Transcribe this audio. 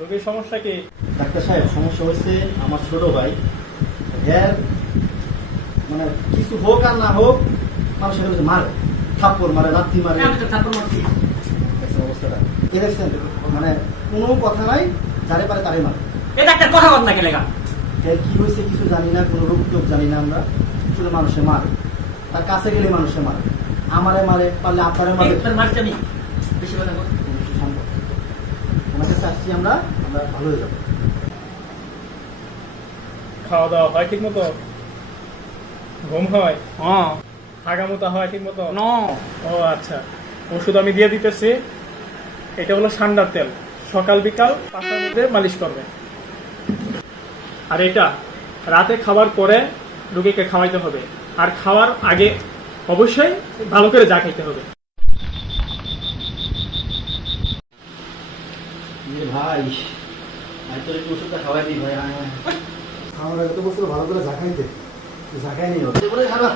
রোগীর সমস্যা কি? ডাক্তার সাহেব সমস্যা হয়েছে আমার ছোট ভাই। এর মানে কিছু হোক আর না হোক মানুষের কাছে মারে থাপ্পড় মারে লাথি মারে। মারছি। অবস্থাটা। এ দেখছেন মানে কোনো কথা নাই যারে পারে তারে মারে। এই ডাক্তার কথা বল না এর কি হয়েছে কিছু জানি না কোনো রোগ টোগ জানি না আমরা। শুধু মানুষে মারে। তার কাছে গেলে মানুষে মারে। আমারে মারে পারলে আপনারে মারে। মারছি আমি বেশি কথা বল কিছু সম্ভব ওনার কাছে আসছি আমরা আমরা ভালো হয়ে যাব। খাওয়া দাওয়া হয় ঠিক মতো? ঘুম হয়? হ্যাঁ। হাগামোতা হয় ঠিক মতো? ন। ও আচ্ছা। ওষুধ আমি দিয়ে দিতেছি। এটা হলো ঠান্ডার তেল। সকাল বিকাল পাঁচটার মধ্যে মালিশ করবে। আর এটা রাতে খাবার পরে রুগীকে খাওয়াইতে হবে। আর খাওয়ার আগে অবশ্যই ভালো করে যা খাইতে হবে। ভাই আর তোর একটু ওষুধটা খাওয়াই দিই ভাই হ্যাঁ। আমার এত বছর ভালো করে ঝাঁকাইতে ঝাঁকাই নিও বলে খাবা।